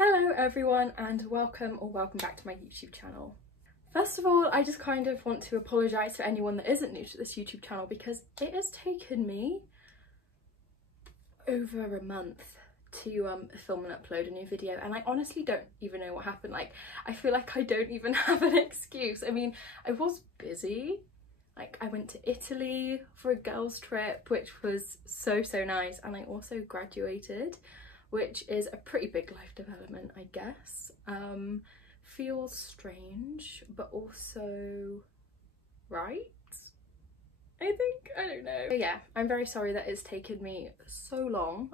Hello everyone and welcome back to my YouTube channel. First of all, I just kind of want to apologise to anyone that isn't new to this YouTube channel because it has taken me over a month to film and upload a new video, and I honestly don't even know what happened. Like, I feel like I don't even have an excuse. I mean, I was busy. Like, I went to Italy for a girls' trip, which was so nice, and I also graduated, which is a pretty big life development, I guess. Feels strange, but also right, I think. I don't know. But yeah, I'm very sorry that it's taken me so long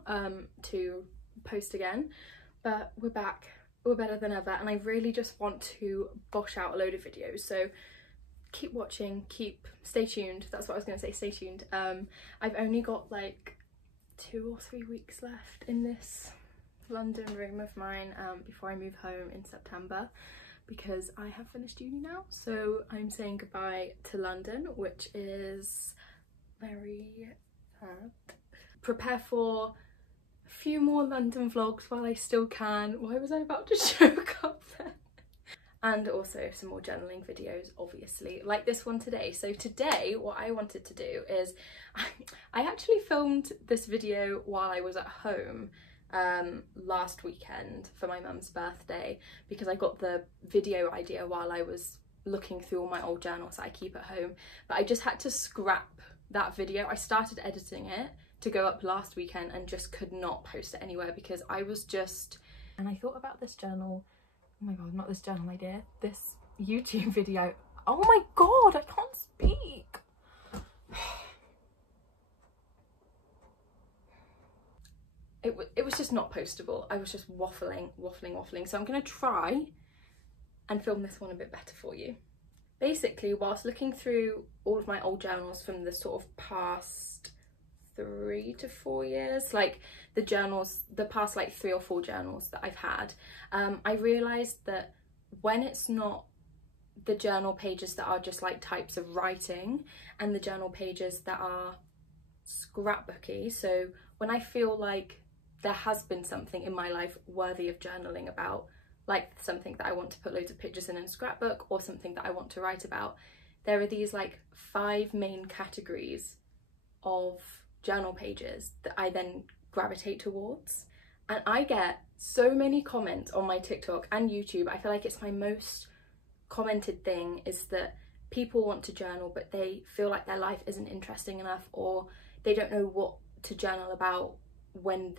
to post again, but we're back, we're better than ever, and I really just want to bosh out a load of videos, so keep watching, stay tuned. That's what I was going to say, stay tuned. I've only got like 2 or 3 weeks left in this London room of mine before I move home in September, because I have finished uni now, so I'm saying goodbye to London, which is very sad. Prepare for a few more London vlogs while I still can. Why was I about to choke up then? And also some more journaling videos, obviously, like this one today. So today, what I wanted to do is, I actually filmed this video while I was at home last weekend for my mum's birthday, because I got the video idea while I was looking through all my old journals that I keep at home, but I just had to scrap that video. I started editing it to go up last weekend and just could not post it anywhere because I was just... And I thought about this journal, oh my god, not this journal idea, this YouTube video. Oh my god, I can't speak. It was just not postable. I was just waffling. So I'm gonna try and film this one a bit better for you. Basically, whilst looking through all of my old journals from the sort of past 3 to 4 years, like the past like 3 or 4 journals that I've had, I realised that when it's not the journal pages that are just like types of writing and the journal pages that are scrapbooky, so when I feel like there has been something in my life worthy of journaling about, like something that I want to put loads of pictures in a scrapbook or something that I want to write about, there are these like 5 main categories of journal pages that I then gravitate towards. And I get so many comments on my TikTok and YouTube. I feel like it's my most commented thing, is that people want to journal but they feel like their life isn't interesting enough, or they don't know what to journal about when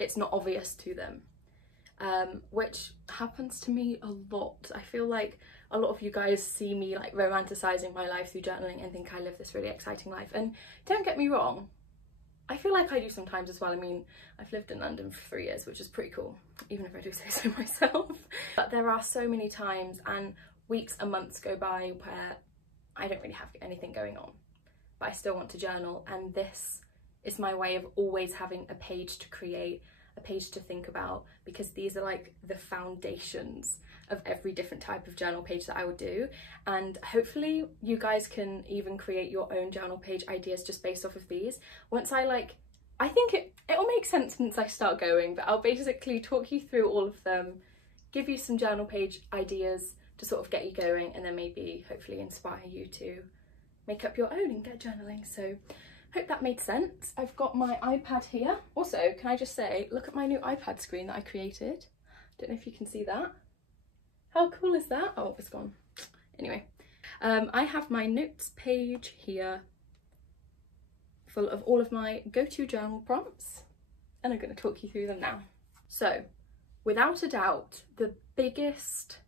it's not obvious to them, which happens to me a lot. I feel like a lot of you guys see me like romanticizing my life through journaling and think I live this really exciting life, and don't get me wrong, I feel like I do sometimes as well. I mean, I've lived in London for 3 years, which is pretty cool, even if I do say so myself. But there are so many times and weeks and months go by where I don't really have anything going on, but I still want to journal, and this is my way of always having a page to create, a page to think about, because these are like the foundations of every different type of journal page that I would do. And hopefully you guys can even create your own journal page ideas just based off of these. Once I think it'll make sense once I start going, but I'll basically talk you through all of them, give you some journal page ideas to sort of get you going, and then maybe hopefully inspire you to make up your own and get journaling. So hope that made sense. I've got my iPad here. Also, can I just say, look at my new iPad screen that I created. Don't know if you can see that. How cool is that? Oh, it's gone. Anyway, I have my notes page here full of all of my go-to journal prompts, and I'm going to talk you through them now. So, without a doubt, the biggest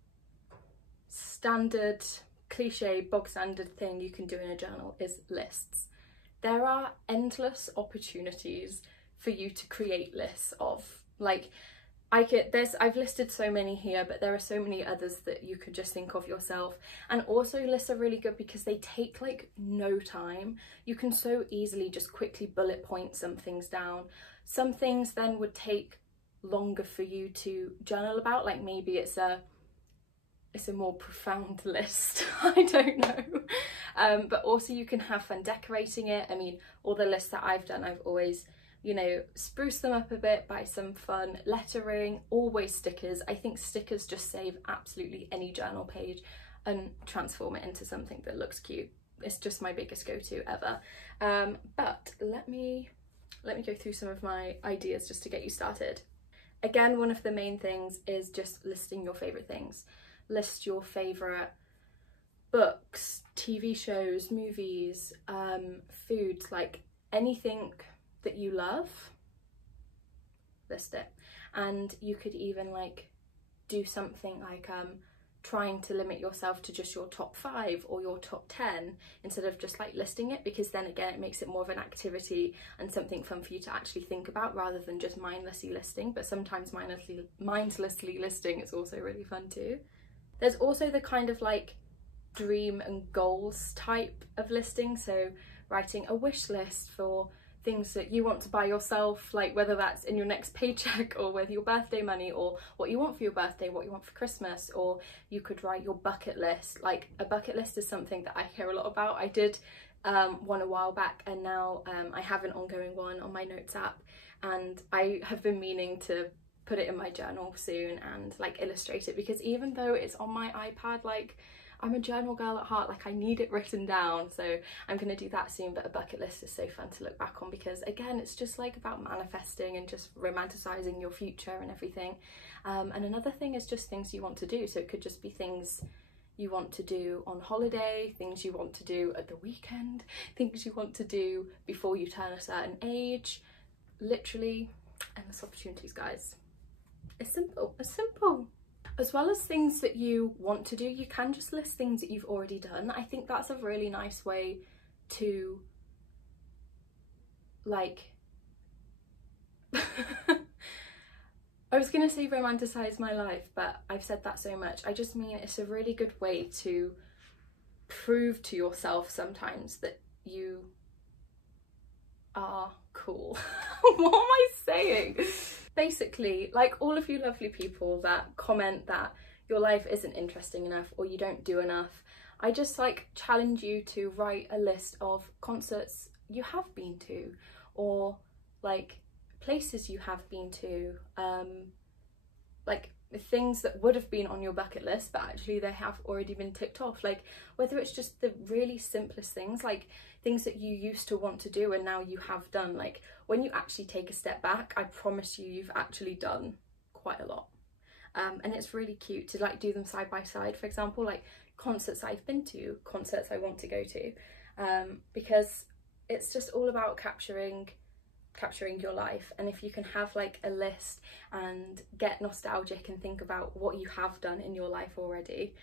standard, cliche, bog standard thing you can do in a journal is lists. There are endless opportunities for you to create lists of, like, I've listed so many here, but there are so many others that you could just think of yourself. And also lists are really good because they take like no time. You can so easily just quickly bullet point some things down. Some things then would take longer for you to journal about, like maybe it's a more profound list. I don't know. But also you can have fun decorating it. I mean, all the lists that I've done, I've always you know, spruce them up a bit by some fun lettering, always stickers. I think stickers just save absolutely any journal page and transform it into something that looks cute. It's just my biggest go-to ever. But let me go through some of my ideas just to get you started. Again, one of the main things is just listing your favorite things. List your favorite books, TV shows, movies, foods, like anything that you love, list it. And you could even like do something like trying to limit yourself to just your top 5 or your top 10 instead of just like listing it, because then again it makes it more of an activity and something fun for you to actually think about rather than just mindlessly listing. But sometimes mindlessly listing is also really fun too. There's also the kind of like dream and goals type of listing, so writing a wish list for things that you want to buy yourself, like whether that's in your next paycheck or with your birthday money, or what you want for your birthday, what you want for Christmas. Or you could write your bucket list. Like a bucket list is something that I hear a lot about. I did one a while back, and now I have an ongoing one on my notes app, and I have been meaning to put it in my journal soon and like illustrate it, because even though it's on my iPad, like I'm a journal girl at heart, like I need it written down. So I'm gonna do that soon. But a bucket list is so fun to look back on, because again, it's just like about manifesting and just romanticizing your future and everything. And another thing is just things you want to do. So it could just be things you want to do on holiday, things you want to do at the weekend, things you want to do before you turn a certain age. Literally endless opportunities, guys. It's simple, it's simple. As well as things that you want to do, you can just list things that you've already done. I think that's a really nice way to like I was gonna say romanticize my life, but I've said that so much. I just mean it's a really good way to prove to yourself sometimes that you are cool. What am I saying? Basically, like all of you lovely people that comment that your life isn't interesting enough or you don't do enough, I just like challenge you to write a list of concerts you have been to, or like places you have been to, like things that would have been on your bucket list but actually they have already been ticked off. Like whether it's just the really simplest things, like things that you used to want to do and now you have done. Like when you actually take a step back, I promise you've actually done quite a lot. And it's really cute to like do them side by side. For example, like concerts I've been to, concerts I want to go to, because it's just all about capturing your life. And if you can have like a list and get nostalgic and think about what you have done in your life already,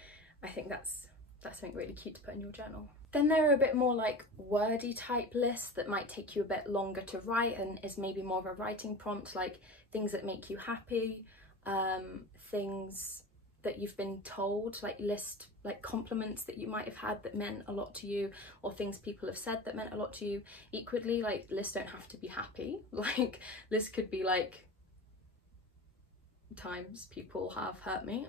I think that's something really cute to put in your journal. Then there are a bit more like wordy type lists that might take you a bit longer to write and is maybe more of a writing prompt, like things that make you happy, things that you've been told, like list like compliments that you might have had that meant a lot to you, or things people have said that meant a lot to you. Equally, like lists don't have to be happy. Like lists could be like times people have hurt me.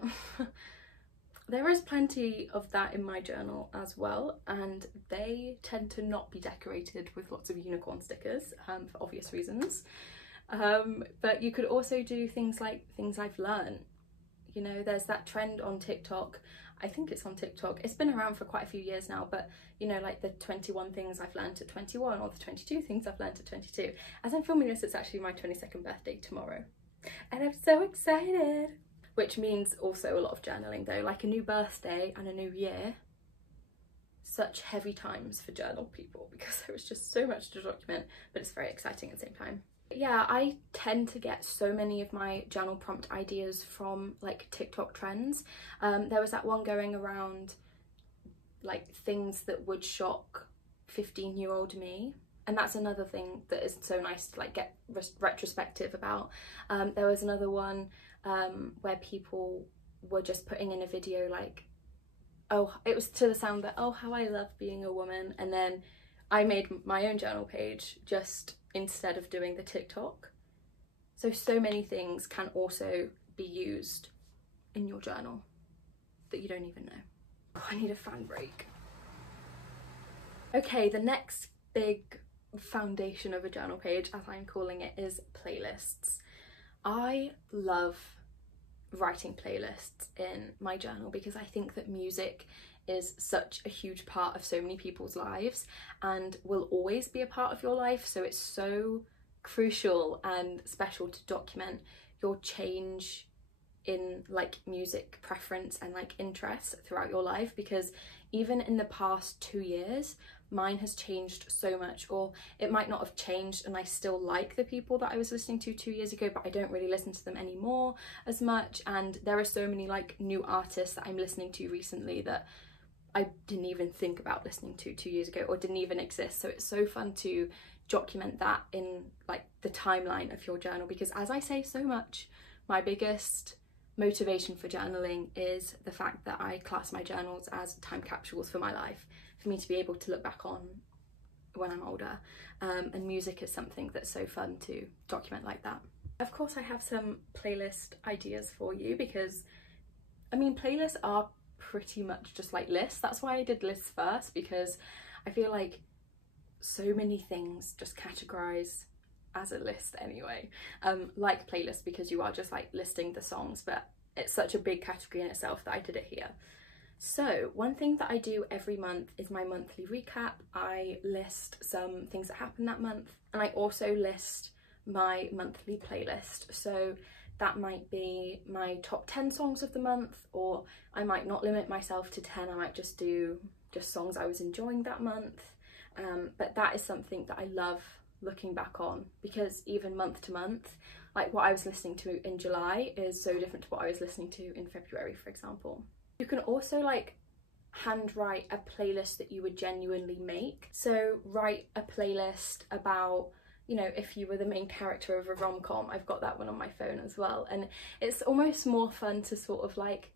There is plenty of that in my journal as well, and they tend to not be decorated with lots of unicorn stickers for obvious reasons. But you could also do things like things I've learned. You know, there's that trend on TikTok. I think it's on TikTok. It's been around for quite a few years now, but you know, like the 21 things I've learned at 21, or the 22 things I've learned at 22. As I'm filming this, it's actually my 22nd birthday tomorrow. And I'm so excited. Which means also a lot of journaling though, like a new birthday and a new year. Such heavy times for journal people because there is just so much to document, but it's very exciting at the same time. Yeah, I tend to get so many of my journal prompt ideas from like TikTok trends. There was that one going around, like things that would shock 15-year-old me. And that's another thing that is so nice to like get retrospective about. There was another one where people were just putting in a video like, oh, it was to the sound that, oh, how I love being a woman. And then I made my own journal page just instead of doing the TikTok. So many things can also be used in your journal that you don't even know. Oh, I need a fan break. Okay, the next big foundation of a journal page, as I'm calling it, is playlists. I love writing playlists in my journal because I think that music is such a huge part of so many people's lives and will always be a part of your life, so it's so crucial and special to document your change in like music preference and like interests throughout your life, because even in the past 2 years mine has changed so much. Or it might not have changed and I still like the people that I was listening to 2 years ago, but I don't really listen to them anymore as much, and there are so many like new artists that I'm listening to recently that I didn't even think about listening to 2 years ago or didn't even exist. So it's so fun to document that in like the timeline of your journal, because as I say so much, my biggest motivation for journaling is the fact that I class my journals as time capsules for my life, for me to be able to look back on when I'm older, and music is something that's so fun to document like that. Of course I have some playlist ideas for you, because I mean playlists are pretty much just like lists. That's why I did lists first, because I feel like so many things just categorize as a list anyway, like playlists, because you are just like listing the songs, but it's such a big category in itself that I did it here. So one thing that I do every month is my monthly recap. I list some things that happened that month, and I also list my monthly playlist. So that might be my top 10 songs of the month, or I might not limit myself to 10, I might just do just songs I was enjoying that month. But that is something that I love looking back on, because even month to month, like what I was listening to in July is so different to what I was listening to in February, for example. You can also like handwrite a playlist that you would genuinely make. So write a playlist about, you know, if you were the main character of a rom-com. I've got that one on my phone as well, and it's almost more fun to sort of like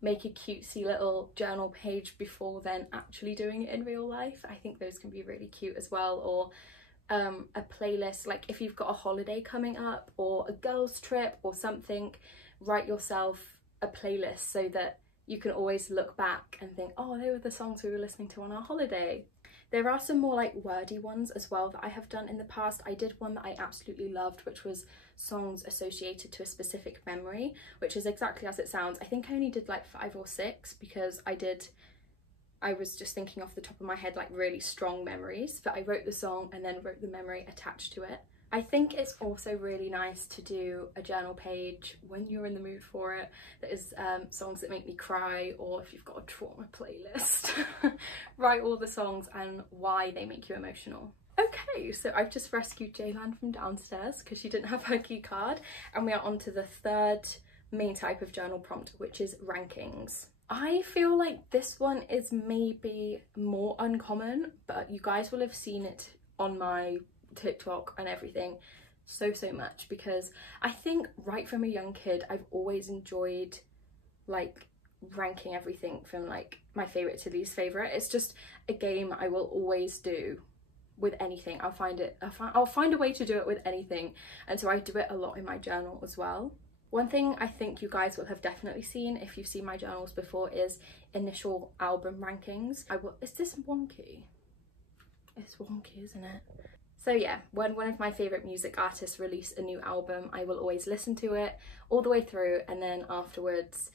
make a cutesy little journal page before then actually doing it in real life. I think those can be really cute as well. Or a playlist, like if you've got a holiday coming up or a girls trip or something, write yourself a playlist so that you can always look back and think, oh, they were the songs we were listening to on our holiday. There are some more like wordy ones as well that I have done in the past. I did one that I absolutely loved, which was songs associated to a specific memory, which is exactly as it sounds. I think I only did like 5 or 6 because I was just thinking off the top of my head like really strong memories, but I wrote the song and then wrote the memory attached to it. I think it's also really nice to do a journal page when you're in the mood for it that is songs that make me cry, or if you've got a trauma playlist. Write all the songs and why they make you emotional. Okay, so I've just rescued Jaylan from downstairs because she didn't have her key card, and we are on to the third main type of journal prompt, which is rankings. I feel like this one is maybe more uncommon, but you guys will have seen it on my TikTok and everything so much, because I think right from a young kid I've always enjoyed like ranking everything from like my favorite to least favorite. It's just a game I will always do with anything. I'll find a way to do it with anything, and so I do it a lot in my journal as well. One thing I think you guys will have definitely seen if you've seen my journals before is initial album rankings. Is this wonky? It's wonky, isn't it? So yeah, when one of my favourite music artists release a new album, I will always listen to it all the way through, and then afterwards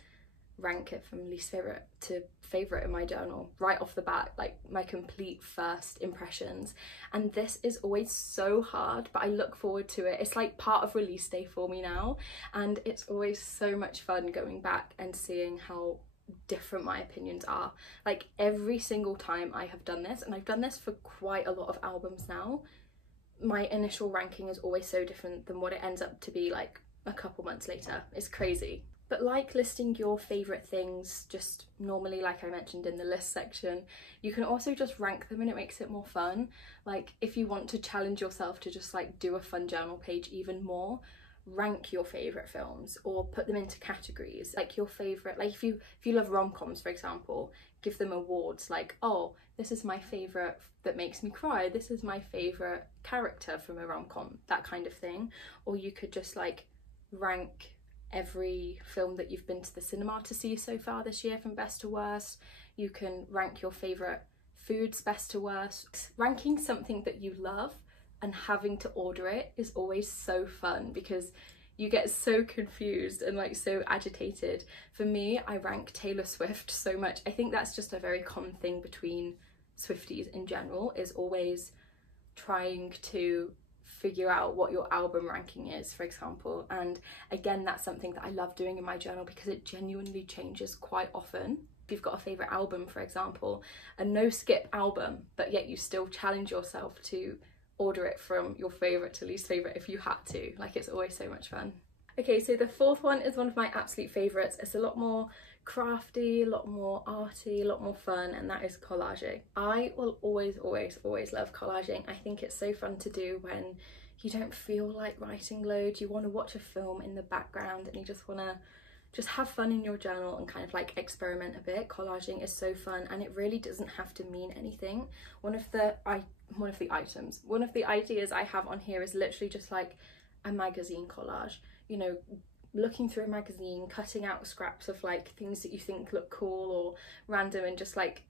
rank it from least favourite to favourite in my journal, right off the bat, like my complete first impressions. And this is always so hard, but I look forward to it. It's like part of release day for me now, and it's always so much fun going back and seeing how different my opinions are. Like every single time I have done this, and I've done this for quite a lot of albums now, my initial ranking is always so different than what it ends up to be like a couple months later. It's crazy. But like listing your favourite things just normally, like I mentioned in the list section, you can also just rank them, and it makes it more fun. Like if you want to challenge yourself to just like do a fun journal page even more, rank your favourite films or put them into categories. Like your favourite, like if you love rom-coms, for example, give them awards like, oh, this is my favourite that makes me cry, this is my favourite character from a rom-com, that kind of thing. Or you could just like rank every film that you've been to the cinema to see so far this year from best to worst. You can rank your favourite food's best to worst. Ranking something that you love and having to order it is always so fun because you get so confused and like so agitated. For me, I rank Taylor Swift so much. I think that's just a very common thing between Swifties in general, is always trying to figure out what your album ranking is, for example. And again, that's something that I love doing in my journal because it genuinely changes quite often. If you've got a favourite album, for example, a no skip album, but yet you still challenge yourself to order it from your favourite to least favourite if you had to. Like, it's always so much fun. Okay, so the fourth one is one of my absolute favourites. It's a lot more crafty, a lot more arty, a lot more fun, and that is collaging. I will always love collaging. I think it's so fun to do when you don't feel like writing loads, you want to watch a film in the background and you just want to just have fun in your journal and kind of like experiment a bit. Collaging is so fun, and it really doesn't have to mean anything. One of the ideas I have on here is literally just like a magazine collage, you know, looking through a magazine, cutting out scraps of like things that you think look cool or random and just like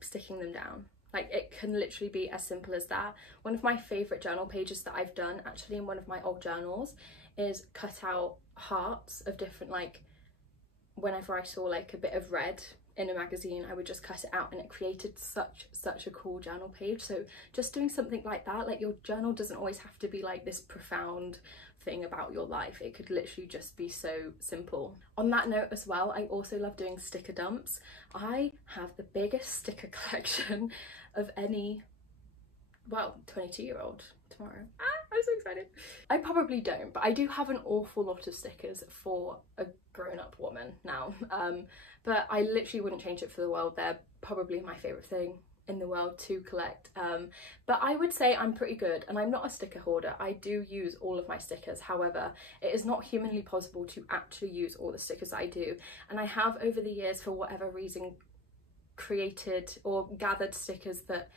sticking them down. Like, it can literally be as simple as that. One of my favourite journal pages that I've done actually in one of my old journals is cut out hearts of different, like, whenever I saw like a bit of red in a magazine, I would just cut it out, and it created such a cool journal page. So just doing something like that, like, your journal doesn't always have to be like this profound thing about your life. It could literally just be so simple. On that note as well, I also love doing sticker dumps. I have the biggest sticker collection of any, well, 22-year-old tomorrow. I'm so excited. I probably don't, but I do have an awful lot of stickers for a grown-up woman now. But I literally wouldn't change it for the world. They're probably my favourite thing in the world to collect. But I would say I'm pretty good, and I'm not a sticker hoarder. I do use all of my stickers. However, it is not humanly possible to actually use all the stickers I do. And I have, over the years, for whatever reason, created or gathered stickers that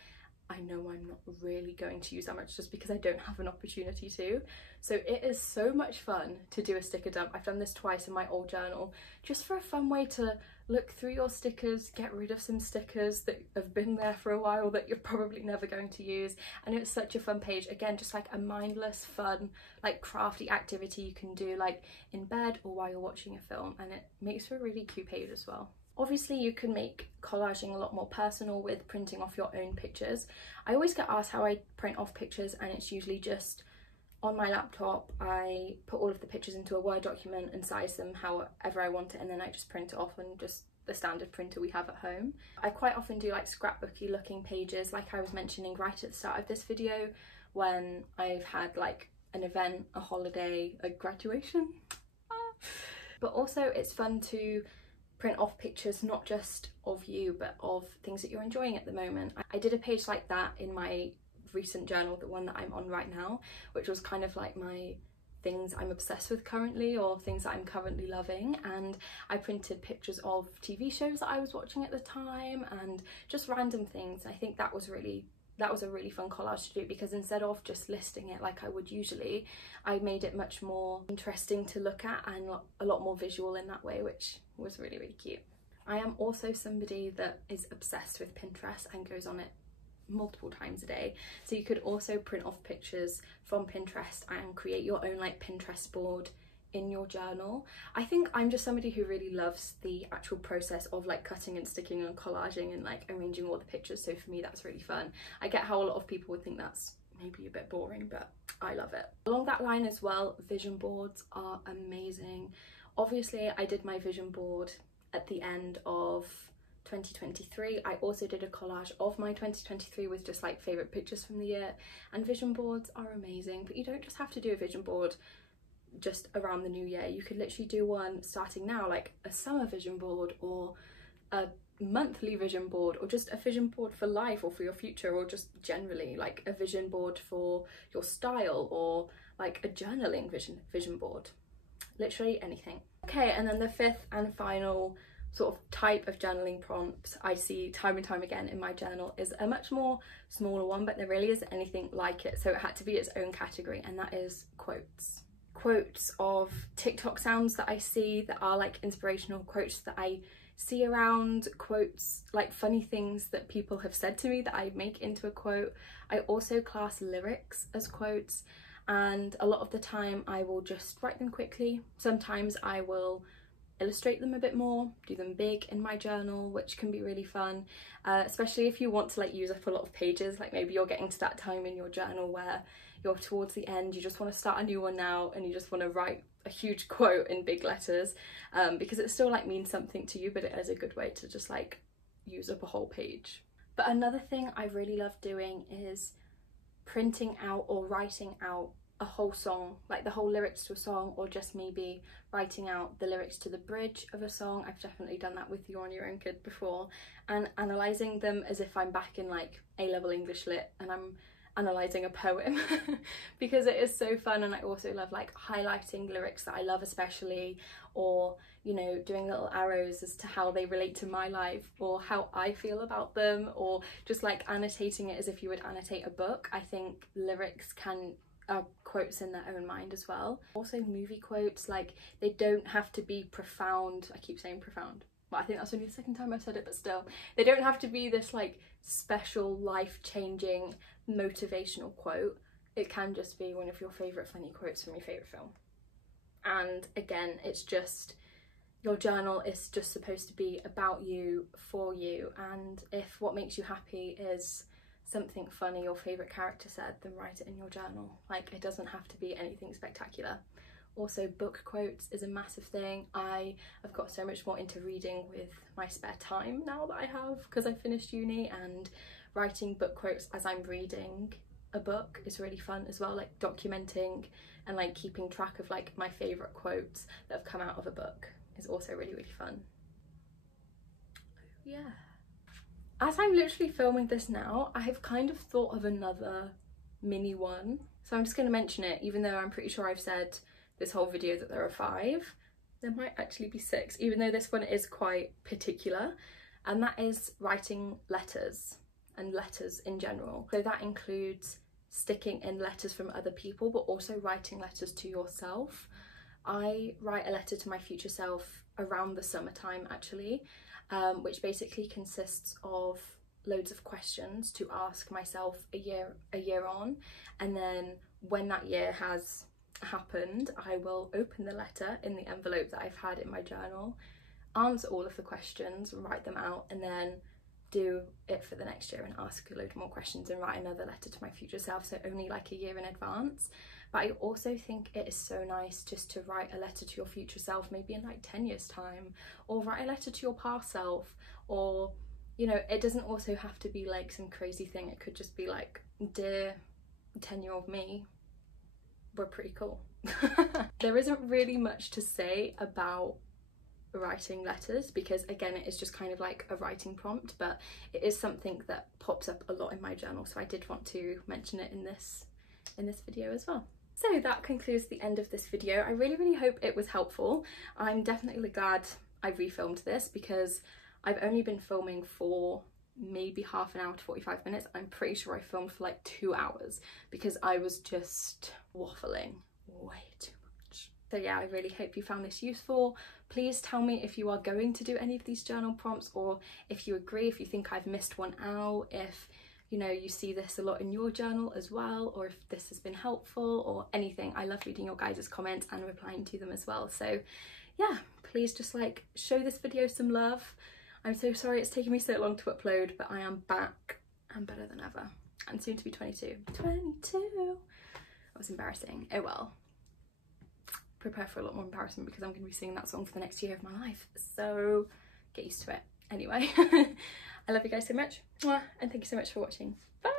I know I'm not really going to use that much just because I don't have an opportunity to. So it is so much fun to do a sticker dump. I've done this twice in my old journal, just for a fun way to look through your stickers, get rid of some stickers that have been there for a while that you're probably never going to use. And it's such a fun page. Again, just like a mindless, fun, like crafty activity you can do like in bed or while you're watching a film, and it makes for a really cute page as well. Obviously, you can make collaging a lot more personal with printing off your own pictures. I always get asked how I print off pictures, and it's usually just on my laptop. I put all of the pictures into a Word document and size them however I want it, and then I just print it off on just the standard printer we have at home. I quite often do like scrapbooky looking pages, like I was mentioning right at the start of this video, when I've had like an event, a holiday, a graduation. But also it's fun to print off pictures not just of you but of things that you're enjoying at the moment. I did a page like that in my recent journal, the one that I'm on right now, which was kind of like my things I'm obsessed with currently, or things that I'm currently loving, and I printed pictures of TV shows that I was watching at the time and just random things. I think that was a really fun collage to do, because instead of just listing it like I would usually, I made it much more interesting to look at and a lot more visual in that way, which was really cute. I am also somebody that is obsessed with Pinterest and goes on it multiple times a day, so you could also print off pictures from Pinterest and create your own like Pinterest board in your journal. I think I'm just somebody who really loves the actual process of like cutting and sticking and collaging and like arranging all the pictures, so for me that's really fun. I get how a lot of people would think that's maybe a bit boring, but I love it. Along that line as well, vision boards are amazing. Obviously I did my vision board at the end of 2023. I also did a collage of my 2023 with just like favourite pictures from the year, and vision boards are amazing. But you don't just have to do a vision board just around the new year. You could literally do one starting now, like a summer vision board or a monthly vision board, or just a vision board for life or for your future, or just generally like a vision board for your style, or like a journaling vision board. Literally anything. Okay, and then the fifth and final sort of type of journaling prompts I see time and time again in my journal is a much more smaller one, but there really isn't anything like it, so it had to be its own category, and that is quotes. quotes of TikTok sounds that I see that are like inspirational quotes that I see around, quotes like funny things that people have said to me that I make into a quote. I also class lyrics as quotes, and a lot of the time I will just write them quickly. Sometimes I will illustrate them a bit more, do them big in my journal, which can be really fun, especially if you want to like use up a lot of pages. Like maybe you're getting to that time in your journal where you're towards the end, you just want to start a new one now and you just want to write a huge quote in big letters, because it still like means something to you, but it is a good way to just like use up a whole page. But another thing I really love doing is printing out or writing out a whole song, like the whole lyrics to a song, or just maybe writing out the lyrics to the bridge of a song. I've definitely done that with You're on Your Own Kid before, and analysing them as if I'm back in like A-level English lit and I'm analysing a poem because it is so fun. And I also love like highlighting lyrics that I love especially, or you know, doing little arrows as to how they relate to my life or how I feel about them, or just like annotating it as if you would annotate a book. I think lyrics are quotes in their own mind as well. Also movie quotes, like they don't have to be profound. I keep saying profound, but I think that's only the second time I've said it, but still, they don't have to be this like special life-changing motivational quote. It can just be one of your favourite funny quotes from your favourite film. And again, it's just, your journal is just supposed to be about you, for you, and if what makes you happy is something funny your favourite character said, then write it in your journal. Like, it doesn't have to be anything spectacular. Also, book quotes is a massive thing. I have got so much more into reading with my spare time now that I have, because I finished uni, and writing book quotes as I'm reading a book is really fun as well, like documenting and like keeping track of like my favourite quotes that have come out of a book is also really, really fun. Yeah. As I'm literally filming this now, I have kind of thought of another mini one. So I'm just going to mention it, even though I'm pretty sure I've said this whole video that there are 5. There might actually be 6, even though this one is quite particular. And that is writing letters and letters in general. So that includes sticking in letters from other people, but also writing letters to yourself. I write a letter to my future self around the summertime actually, which basically consists of loads of questions to ask myself a year on, and then when that year has happened, I will open the letter in the envelope that I've had in my journal, answer all of the questions, write them out, and then do it for the next year and ask a load more questions and write another letter to my future self, so only like a year in advance. But I also think it is so nice just to write a letter to your future self, maybe in like 10 years time, or write a letter to your past self, or you know, it doesn't also have to be like some crazy thing. It could just be like, dear 10-year-old me, we're pretty cool. There isn't really much to say about writing letters because again, it is just kind of like a writing prompt, but it is something that pops up a lot in my journal, so I did want to mention it in this video as well. So that concludes the end of this video. I really hope it was helpful. I'm definitely glad I refilmed this because I've only been filming for maybe half an hour to 45 minutes. I'm pretty sure I filmed for like 2 hours because I was just waffling way too much. So yeah, I really hope you found this useful. Please tell me if you are going to do any of these journal prompts, or if you agree, if you think I've missed one out, if you know you see this a lot in your journal as well, or if this has been helpful or anything. I love reading your guys' comments and replying to them as well. So yeah, please just like show this video some love. I'm so sorry it's taken me so long to upload, but I am back and better than ever, and soon to be 22. 22! That was embarrassing. Oh well. Prepare for a lot more embarrassment because I'm going to be singing that song for the next year of my life, so get used to it. Anyway, I love you guys so much, and thank you so much for watching. Bye!